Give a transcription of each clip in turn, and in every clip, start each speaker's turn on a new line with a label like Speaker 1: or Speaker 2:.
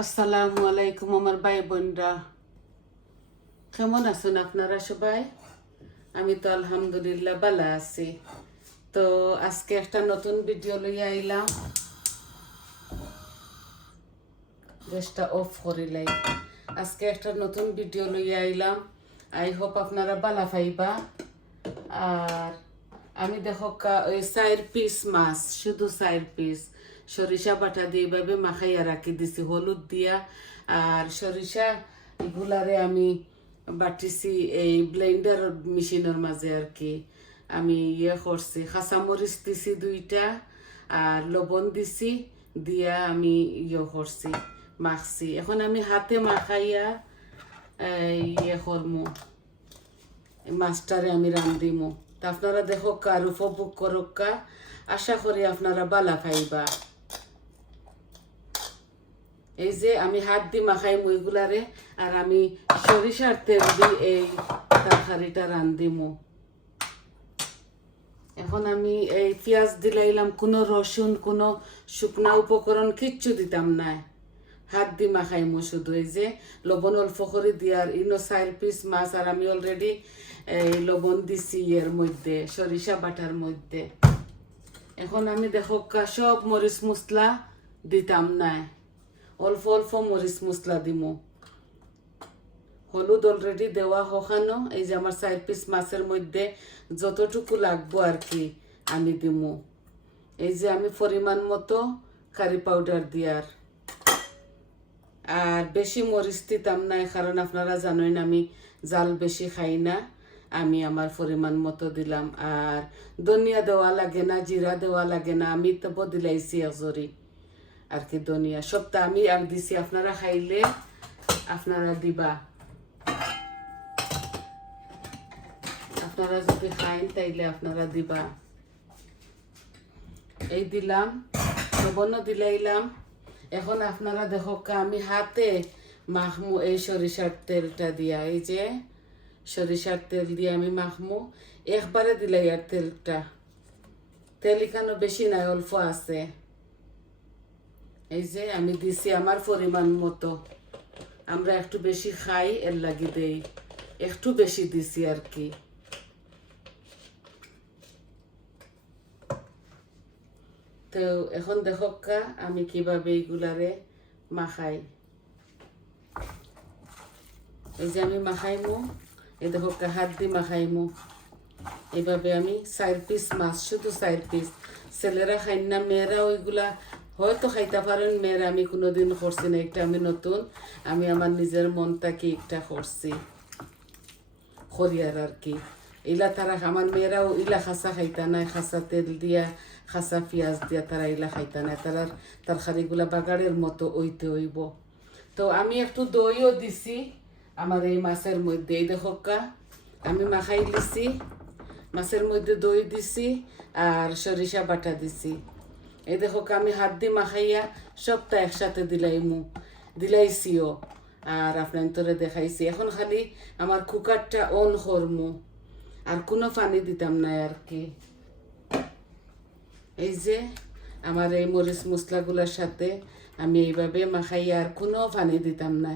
Speaker 1: আসসালামু আলাইকুম আমার ভাই বোনরা কেমন আছেন আপনারা সবাই আমি তো আলহামদুলিল্লাহ ভালো আছি। তো আজকে একটা নতুন ভিডিও লইয়া আইলাম। গ্যাসটা অফ করিলাই আজকে একটা নতুন ভিডিও লইয়া আইলাম। আই হোপ আপনারা বালা পাইবা। আর আমি দেখো চার পিস মাছ, শুধু চার পিস সরিষা বাটা দিয়ে এইভাবে মাখাইয়া রাখি দিছি, হলুদ দিয়া। আর সরিষা এগুলারে আমি বাটিছি এই ব্লেন্ডার মেশিনের মাঝে আর কি আমি ইয়ে করছি, কাঁচামরিচ দিছি দুইটা আর লবণ দিছি, দিয়া আমি ইয়ে করছি, মাখছি। এখন আমি হাতে মাখাইয়া ইয়ে করমু। মাছটারে আমি রান্ধিমু তা আপনারা দেখো কার উপভোগ করক্কা আশা করি আপনারা বালা খাইবা এই যে আমি হাত দি মাখাই মুইগুলারে আর আমি সরিষার তেল দি এই তরকারিটা রান্ধিমু। এখন আমি এই পেঁয়াজ দিলাইলাম, কোনো রসুন, কোনো শুকনা উপকরণ, কিচ্ছু দিতাম না। হাত দি মাখাইমু শুধু, এই যে লবণ অল্প করে দিয়ার ইনো চার পিস মাছ, আর আমি অলরেডি এই লবণ দিছি এর মধ্যে, সরিষা বাটার মধ্যে। এখন আমি দেখো সব মরিচ মশলা দিতাম না। অল্প অল্প মরিচ মশলা দিমু। হলুদ অলরেডি দেওয়া হখানো, এই যে আমার চার পিস মাছের মধ্যে যতটুকু লাগবো আর কি আমি দিমু। এই যে আমি পরিমাণ মতো কারি পাউডার দিয়ার আর বেশি মরিচ দিতাম না কারণ আপনারা জানেন আমি জাল বেশি খাই না। আমি আমার পরিমাণ মতো দিলাম। আর ধনিয়া দেওয়া লাগে না জিরা দেওয়া লাগে না, আমি তো বদিলাইছি একজরি আর কি ধনিয়া সবটা আমি আর দিছি আপনারা খাইলে আপনারা দিবা আপনারা যদি খাইন তাইলে আপনারা দিবা এই দিলাম লবণও দিলাইলাম এখন আপনারা দেখো কা আমি হাতে মাখমু এই সরিষার তেলটা দিয়া এই যে সরিষার তেল দিয়ে আমি মাখমু একবারে দিলাই আর তেলটা তেল এখানে বেশি নাই অল্প আছে এই যে আমি দিছি আমার পরিমাণ মতো। আমরা একটু বেশি খাই, এর লাগি দেই। একটু বেশি দিছি আর কি। তো এখন দেখো কা, আমি কীভাবে এইগুলারে মাখাই। এই যে আমি মাখাইমু, এই দেখো কা, হাত দিয়ে মাখাইমু। এইভাবে আমি চার পিস মাছ শুধু চার পিস ছেলেরা খাই না মেয়েরা ওইগুলা হয়তো খাইতে পারেন, মেয়েরা, আমি কোনোদিন করছি না, একটা আমি নতুন, আমি আমার নিজের মন থেকে একটা করছি। খরিয়ার আর কি। ইলা তারা, আমার মেয়েরাও ইলা খাসা খাইতা নাই, খাসা তেল দিয়া, খাসা পেঁয়াজ দিয়া তারা ইলা খাইতা নাই, তারা তরকারিগুলা বাগাড়ের মতো ওইতে হইব। তো আমি একটু দইও দিছি, আমার এই মাছের মধ্যে। এই দেখো আমি মাখাই দিছি মাছের মধ্যে দই দিছি আর সরিষা বাটা দিছি। এই দেখো আমি হাত দিয়ে মাখাইয়া সবটা একসাথে দিলাইমু, দিলাইছিও। আর আপনার তোরে দেখাইছি, এখন খালি আমার কুকারটা অন করমু। আর কোনো পানি দিতাম না আর কি। এই যে আমার এই মরিচ মশলাগুলোর সাথে আমি এইভাবে মাখাই আর কোনো পানি দিতাম না।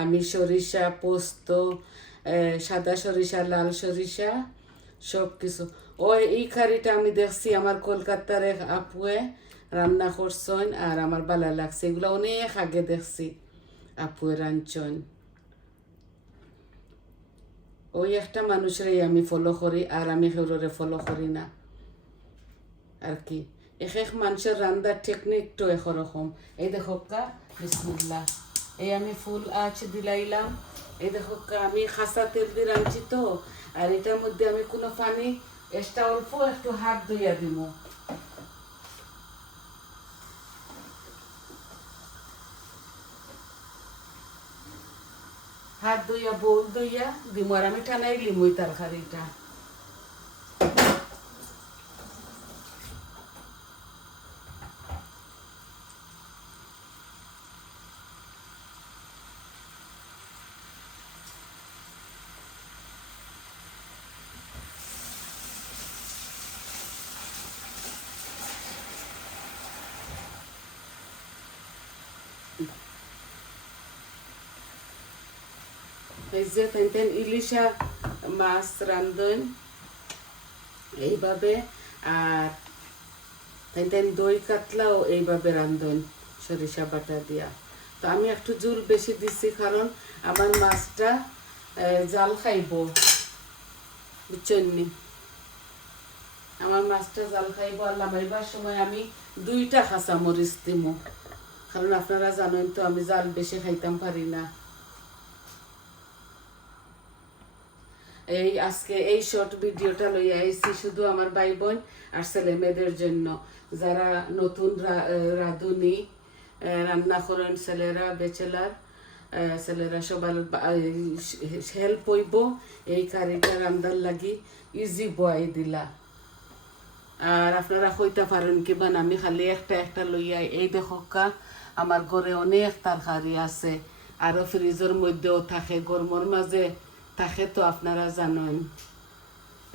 Speaker 1: আমি সরিষা, পোস্ত সাদা সরিষা, লাল সরিষা সব কিছু ও এই কারিটা আমি দেখছি আমার কলকাতার এক আপুয়ে রান্না করছেন আর আমার ভালো লাগছে। এগুলো অনেক আগে দেখছি, আপুয়ে রাঞ্চন ওই একটা মানুষেরই আমি ফলো করি আর আমি হেউরে ফলো করি না। আর কি? এক এক মানুষের রান্নার টেকনিকটো একরকম। এই দেখো কা, বিসমুল্লাহ। এই আমি ফুল আঁচ দিলাইলাম। এই দেখো আমি খাসা তেল দিয়ে রাঁধছি তো। আর এটার মধ্যে আমি কোনো পানি এক্সট্রা অল্প একটু হাত ধুইয়া দিব হাত ধুইয়া বোল ধুইয়া দিম আর আমি টানাইলি তার তরকারিটা যে তেন ইলিশা মাছ রান্ধন এইভাবে আর তেন দই কাতলাও এইভাবে রান্ধন সরিষা বাটা দিয়া তো আমি একটু জুল বেশি দিচ্ছি কারণ আমার মাছটা জাল খাইব বুঝছেন নি? আমার মাছটা জাল খাইব আর লামাইবার সময় আমি দুইটা খাঁচা মরিচ দিব কারণ আপনারা জানেন তো আমি জাল বেশি খাইতাম পারি না এই আজকে এই শর্ট ভিডিওটা লইয়া আইছি শুধু আমার ভাই বোন আর ছেলে মেয়েদের জন্য। যারা নতুন রাঁধুনি রান্না করেন ছেলেরা, বেচেলার ছেলেরা সবার হেল্প হইব। এই কারিটা রান্দার লাগি ইজি বয় দিলা। আর আপনারা কইতে পারেন কিবা আমি খালি একটা একটা লইয়া এই দেখা আমার ঘরে অনেক তরকারি আছে। আরও ফ্রিজের মধ্যেও থাকে গরমের মাঝে থাকে তো আপনারা জানেন।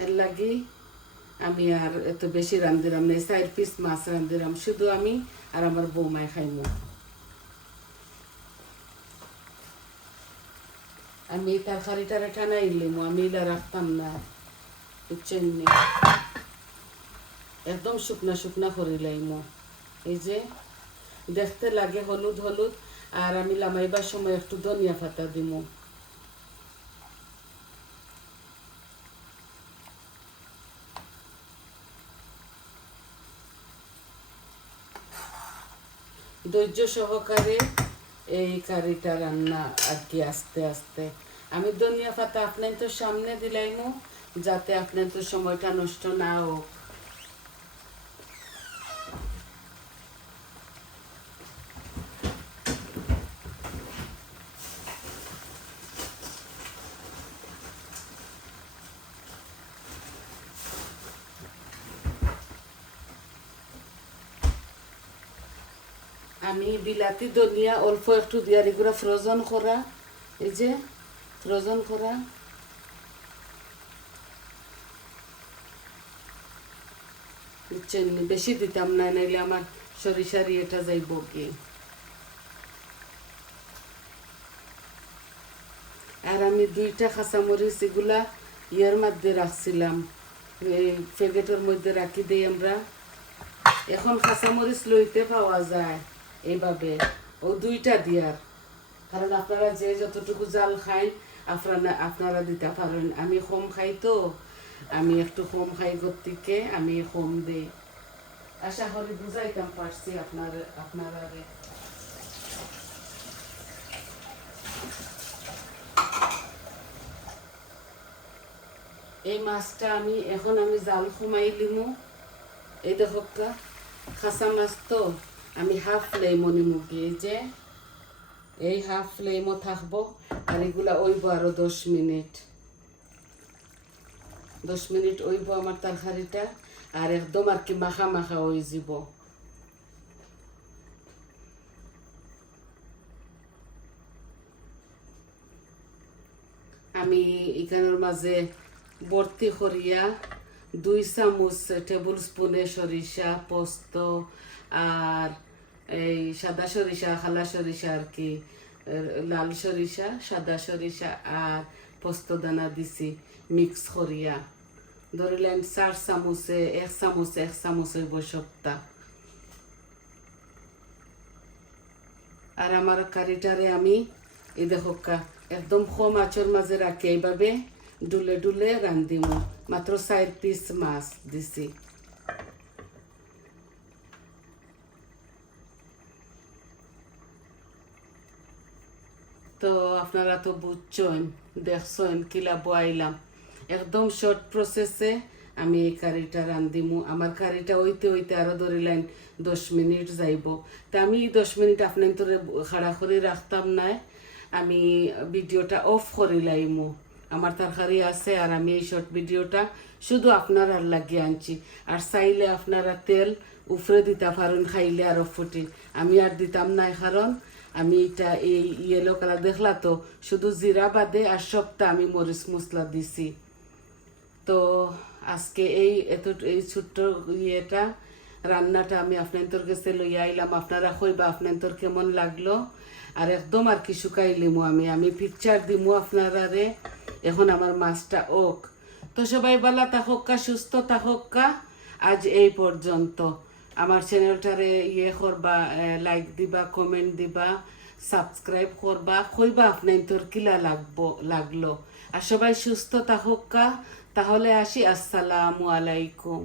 Speaker 1: এর লাগি আমি আর এত বেশি রান্ধিলাম না চার পিস মাছ রান্ধিলাম শুধু আমি আর আমার বৌমায় খাইমু। আমি তরকারিটারে ঠানাই লিমু আমি ইলা রাখতাম না, বুঝছেন? একদম শুকনা শুকনা করে লাইমু। এই যে, দেখতে লাগে হলুদ হলুদ, আর আমি লামাইবার সময় একটু ধনিয়া পাতা দিমু। ধৈর্য সহকারে এই কারিটা রান্না আর কি আস্তে আস্তে। আমি ধনিয়া পাতা আপনার তো সামনে দিলাইমু, যাতে আপনার তো সময়টা নষ্ট না হোক। আমি বিলাতি, ধনিয়া, অল্প একটু দিয়ার এগুলো ফ্রোজন করা এই যে ফ্রোজন করা বেশি দিতাম না, নাইলে আমার সরিষার ইয়েটা যাইব কি। আর আমি দুইটা কাঁচামরিচ এগুলা ইয়ের মধ্যে রাখছিলাম এই প্যাকেটের মধ্যে রাখি দিই আমরা। এখন কাঁচামরিচ লইতে পাওয়া যায়। এইভাবে ও দুইটা দিয়ার। কারণ আপনারা যে যতটুকু জাল খাই আপনারা আপনারা দিতে পারেন। আমি কম খাই তো। আমি একটু কম খাই গতিকে আমি কম দিই। আশা করি বুঝাইতাম পারছি আপনার আপনারা এই মাছটা আমি এখন আমি জাল কমাই লিমু। এই দেখো খাসা মাছ তো। আমি হাফ ফ্লেমও নিমু যে, এই হাফ ফ্লেমও থাকব, আর এগুলা ওইব আরও দশ মিনিট। দশ মিনিট ওইব আমার তরকারিটা, আর একদম আর কি মাখা মাখা হয়ে যাব। আমি এখানের মাঝে ভর্তি করিয়া দুই চামচ টেবিল স্পুনে সরিষা, পোস্ত, আর এই সাদা সরিষা খালা সরিষা আর কি লাল সরিষা, সাদা সরিষা আর পোস্ত দানা দিছি মিক্স করিয়া। ধরিলেন চার চামচে, এক চামচ এক চামচ হইব সপ্তা। আর আমার কারিটারে আমি এই দেখো একদম কম আঁচর মাঝে রাখি, এইভাবে ডুলে ডুলে রান্ধিমু। মাত্র চার পিস মাছ দিছি তো আপনারা তো বুঝছেন, দেখছেন কিলা বয়াইলাম একদম শর্ট প্রসেসে আমি এই কারিটা রান্ধিমু আমার কারিটা ওইতে ওইতে আরও ধরিলেন দশ মিনিট যাইব। তা আমি দশ মিনিট আপনার তোরে খাড়া করে রাখতাম না। আমি ভিডিওটা অফ করে লাইমু। আমার তরকারি আছে আর আমি এই শর্ট ভিডিওটা শুধু আপনার আর লাগিয়ে আনছি। আর চাইলে আপনারা তেল উফরে দিতে পারেন, খাইলে আরও ফুটি। আমি আর দিতাম না কারণ আমি এটা এই ইয়েলো কালার দেখলা তো, শুধু জিরা বাদে আর সবটা আমি মরিচ মশলা দিছি। তো আজকে এই এত, এই ছোট্ট ইয়েটা, রান্নাটা আমি আপনার কাছে লইয়া আইলাম। আপনারা কইবা আপনার কেমন লাগল? আর একদম আর কি শুকাইলিমু আমি। আমি পিকচার দিমু আপনারারে। এখন আমার মাছটা ওক। তো সবাই বালা থাকুকা সুস্থ তা থাকুকা আজ এই পর্যন্ত। আমার চ্যানেলটারে ইয়ে করবা লাইক দিবা কমেন্ট দিবা সাবস্ক্রাইব করবা, কইবা আপনার তোর কিলা লাগবো, লাগল। আর সবাই সুস্থ থাকুক তাহলে আসি। আসসালামু আলাইকুম।